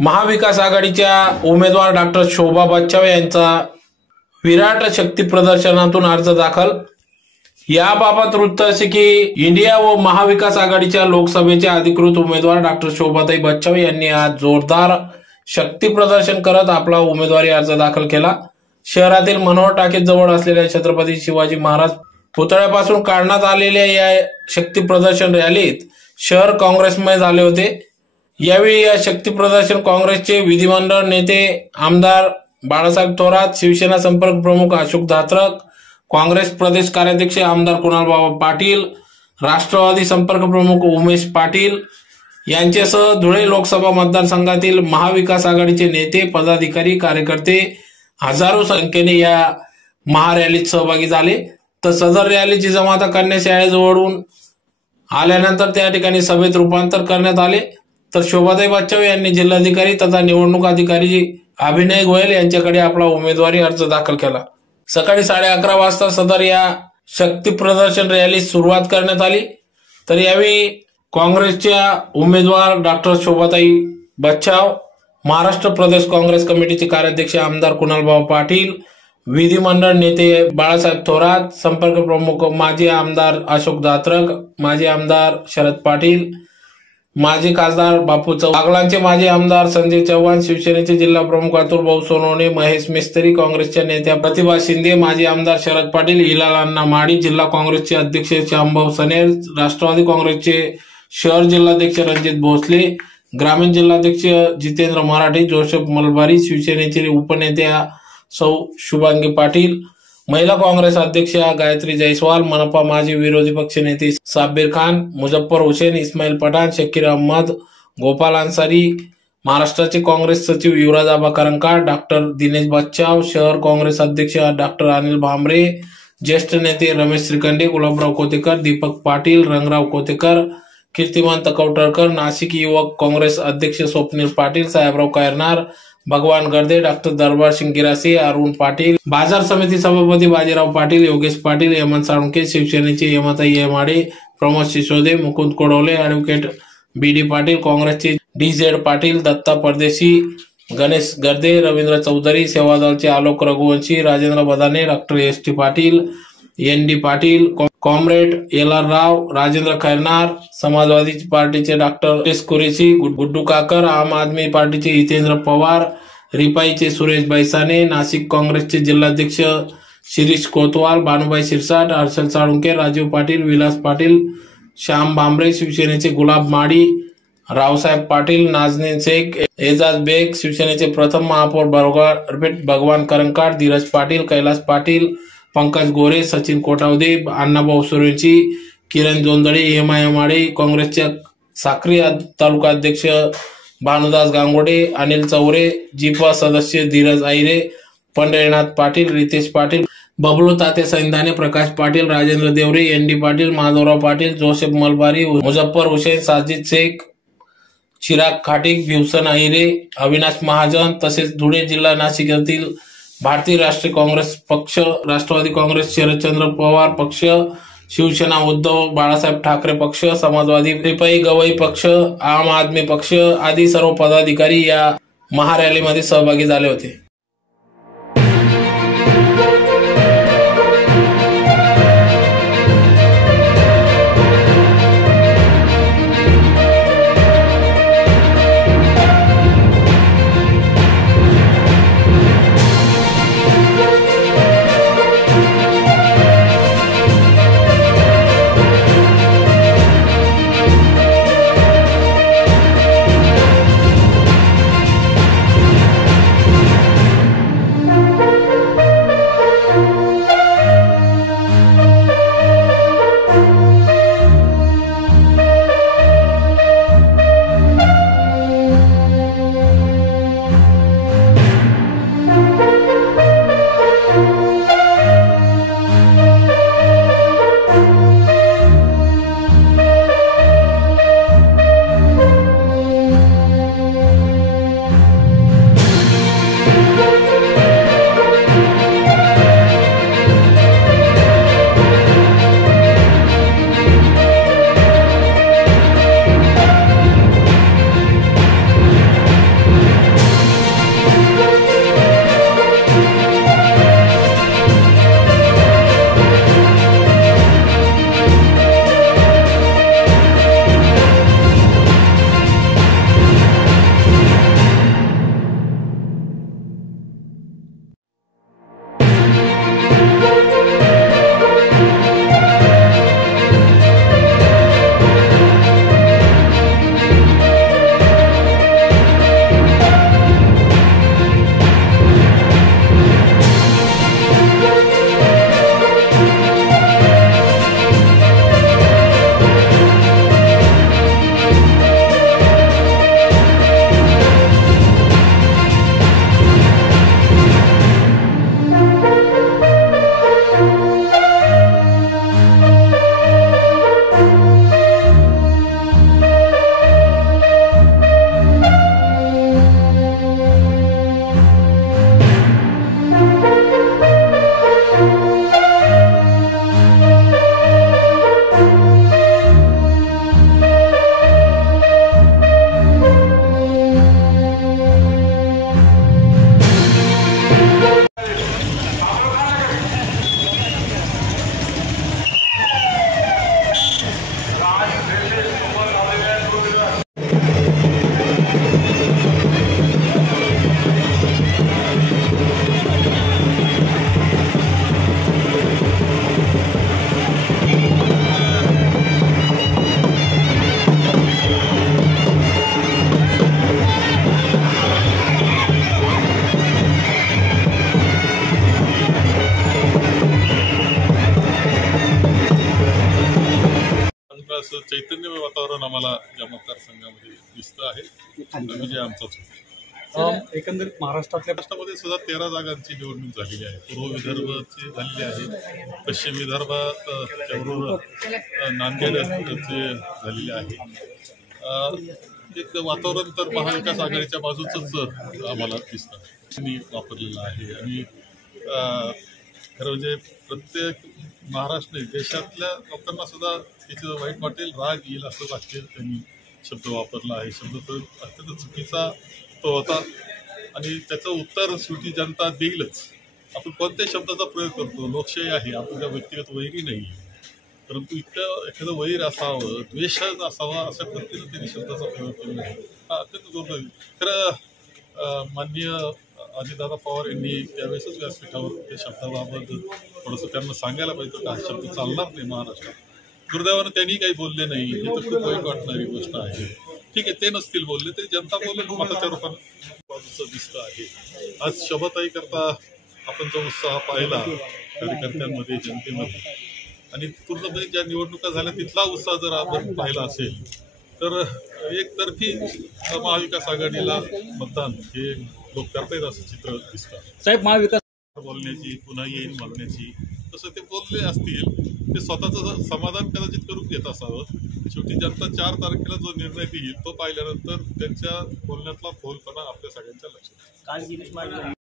महाविकास आघाडीच्या उमेदवार डॉक्टर शोभा बच्छाव यांचा विराट शक्ती प्रदर्शनातून अर्ज दाखल। याबाबत वृत्त असे की इंडिया व महाविकास आघाडीच्या लोकसभेचे अधिकृत उमेदवार डॉक्टर शोभाताई बच्छाव यांनी आज जोरदार शक्ती प्रदर्शन करत आपला उमेदवारी अर्ज दाखल केला। शहरातील मनोहर टाकीज जवळ असलेल्या छत्रपती शिवाजी महाराज पुतळ्यापासून काढण्यात आलेल्या या शक्ती प्रदर्शन रॅलीत शहर काँग्रेसमय झाले होते। यावेळी या शक्ती प्रदर्शन काँग्रेसचे विधिमंडळ नेते आमदार बाळासाहेब थोरात, शिवसेना संपर्क प्रमुख अशोक धात्रक, काँग्रेस प्रदेश कार्याध्यक्ष आमदार कुणालबाबा पाटील, राष्ट्रवादी संपर्क प्रमुख उमेश पाटील यांच्यासह धुळे लोकसभा मतदारसंघातील महाविकास आघाडीचे नेते, पदाधिकारी, कार्यकर्ते हजारो संख्येने या महारॅलीत सहभागी झाले। तर सदर रॅलीची जमात कन्या शाळेजवळून आल्यानंतर त्या ठिकाणी सभेत रूपांतर करण्यात आले। तर शोभाताई बच्छाव यांनी जिल्हाधिकारी तथा निवडणूक अधिकारी अभिनय गोयल यांच्याकडे आपला उमेदवारी अर्ज दाखल केला। सकाळी 11:30 वाजता सदर या शक्ती प्रदर्शन रॅलीस सुरुवात करण्यात आली। तर यावेळी काँग्रेसच्या उमेदवार डॉक्टर शोभाताई बच्छाव, महाराष्ट्र प्रदेश काँग्रेस कमिटीचे कार्याध्यक्ष आमदार कुणालबाबा पाटील, विधिमंडळ नेते बाळासाहेब थोरात, संपर्क प्रमुख माजी आमदार अशोक धात्रक, माजी आमदार शरद पाटील, माजी खासदार बापू चव्हाण, बागलांचे माजी आमदार संजय चव्हाण, शिवसेनेचे जिल्हा प्रमुख अतुल भाऊ सोनवणे, महेश मिस्त्री, काँग्रेसच्या नेत्या प्रतिभा शिंदे, माजी आमदार शरद पाटील, हिलाल अण्णा माडी, जिल्हा काँग्रेसचे अध्यक्ष श्यामभाऊ सनेर, राष्ट्रवादी काँग्रेसचे शहर जिल्हाध्यक्ष रणजित भोसले, ग्रामीण जिल्हाध्यक्ष जितेंद्र मराठे, जोसेफ मलबारी, शिवसेनेचे उपनेत्या सौ शुभांगी पाटील, महिला काँग्रेस अध्यक्ष गायत्री जयस्वाल, मनपा माजी विरोधी पक्ष नेते साब्बिर खान, मुजफ्फर हुसैन, इस्माईल पठाण, शकीर अहमद, गोपाल अन्सारी, महाराष्ट्राचे काँग्रेस सचिव युवराज आबा करंकार, डॉक्टर दिनेश बच्छाव, शहर काँग्रेस अध्यक्ष डॉक्टर अनिल भांबरे, ज्येष्ठ नेते रमेश श्रीखंडे, गुलाबराव कोतेकर, दीपक पाटील, रंगराव कोतेकर, कीर्तिमान तकवटरकर, नाशिक युवक काँग्रेस अध्यक्ष स्वप्नील पाटील, साहेबराव कायरनार, भगवान गर्दे, डॉक्टर दरबार सिंग गिरासे, अरुण पाटील, बाजार समिती सभापती बाजीराव पाटील, योगेश पाटील, हेमंत साळुंखे, शिवसेनेचे हेमाताई येमाडे, प्रमोद सिसोदे, मुकुंद कोडवले, ॲडव्होकेट बी.डी. पाटील, काँग्रेसचे डी.झेड. पाटील, दत्ता परदेशी, गणेश गर्दे, रवींद्र चौधरी, सेवादलचे Alok Raghuvanshi, Rajendra Badane, doctor ST. Patil, ND. Patil, comrade LR. Rao, Rajendra Khairnar, Samajwadi पार्टीचे डॉक्टर एस. कुरेशी, गुड्डू काकर, आम आदमी पार्टीचे हितेंद्र पवार, रिपाईचे सुरेश बैसाने, नाशिक काँग्रेसचे जिल्हाध्यक्ष शिरीष कोतवाल, भानुभाई शिरसाट, हर्षल साळुंखे, राजीव पाटील, विलास पाटील, श्याम भांबरे, शिवसेनेचे गुलाब माडी, रावसाहेब पाटील, नाजनीन शेख, एजाज बेग, शिवसेनेचे प्रथम महापौर भगवान करंकार, धीरज पाटील, कैलास पाटील, पंकज गोरे, सचिन कोटावदे, अण्णाभाऊ सूर्यवंशी, किरण जोंधळे, हेमा येमाडे, काँग्रेसच्या साक्री तालुका अध्यक्ष भानुदास गांगोडे, अनिल चौरे, जिपा सदस्य धीरज आईरे, पंढरीनाथ पाटील, रितेश पाटील, बबलू ताते सैंदाने, प्रकाश पाटील, राजेंद्र देवरे, एन.डी. पाटील, माधवराव पाटील, जोसेफ मलबारी, मुजफ्फर हुसैन, साजिद शेख, चिराग खाटिक, भिवसन आहिरे, अविनाश महाजन, तसेच धुळे जिल्हा नाशिक येथील भारतीय राष्ट्रीय काँग्रेस पक्ष, राष्ट्रवादी काँग्रेस शरदचंद्र पवार पक्ष, शिवसेना उद्धव बाळासाहेब ठाकरे पक्ष, समाजवादी रिपाई गवई पक्ष, आम आदमी पक्ष आदी सर्व पदाधिकारी या महारॅलीमध्ये सहभागी झाले होते। आम्हाला या मतदारसंघामध्ये दिसतं आहे. विजय आमचाच. एकंदरीत महाराष्ट्रातल्या महाराष्ट्रामध्ये सुद्धा 13 जागांची निवडणूक झालेली आहे. पूर्व विदर्भाची झालेली आहे, पश्चिम विदर्भात नांदेडचे झालेले आहे. एक वातावरण तर महाविकास आघाडीच्या बाजूचंच आम्हाला दिसतं मी वापरलेलं आहे. आणि खरं म्हणजे प्रत्येक महाराष्ट्र देशातल्या लोकांना सुद्धा त्याचं वाईट वाटेल, राग येईल असं वाक्य त्यांनी शब्द वापरला आहे. शब्द तर अत्यंत चुकीचा तो होता आणि त्याचं उत्तर शेवटी जनता देईलच. आपण कोणत्या शब्दाचा प्रयोग करतो? लोकशाही आहे, आपण त्या व्यक्तिगत वैरी नाही, परंतु इतकं एखादं वैर असावं, द्वेष असावा अशा पद्धतीने त्यांनी शब्दाचा प्रयोग केला आहे. हा अत्यंत दुर्दैवी. खरं माननीय अजितदादा पवार यांनी त्यावेळेसच व्यासपीठावर त्या शब्दाबाबत थोडंसं त्यांना सांगायला पाहिजे का हा शब्द चालणार नाही महाराष्ट्रात. दुर्दैवानं त्यांनी काही बोलले नाही. हे तर खूप वाईट वाटणारी गोष्ट आहे. ठीक आहे, ते नसतील बोलले तरी जनता बोलेल मताच्या रूपाने बाजूचं दिसतं आहे. आज शोभाताई करता आपण जो उत्साह पाहिला कार्यकर्त्यांमध्ये, जनतेमध्ये, आणि पूर्णपणे ज्या निवडणुका झाल्या तिथला उत्साह जर आपण पाहिला असेल तर एकतर्फी महाविकास आघाडीला मतदान हे लोक करतायत असं चित्र दिसतं. साहेब, महाविकास बोलण्याची, पुन्हा येईल म्हणण्याची, तसं ते बोलले असतील, ते स्वतःचं समाधान कदाचित करून घेत असावं. शेवटी जनता 4 तारखेला जो निर्णय देईल तो पाहिल्यानंतर त्यांच्या बोलण्यातला फोलपणा आपल्या सगळ्यांच्या लक्षात. काल गिरीश महाजन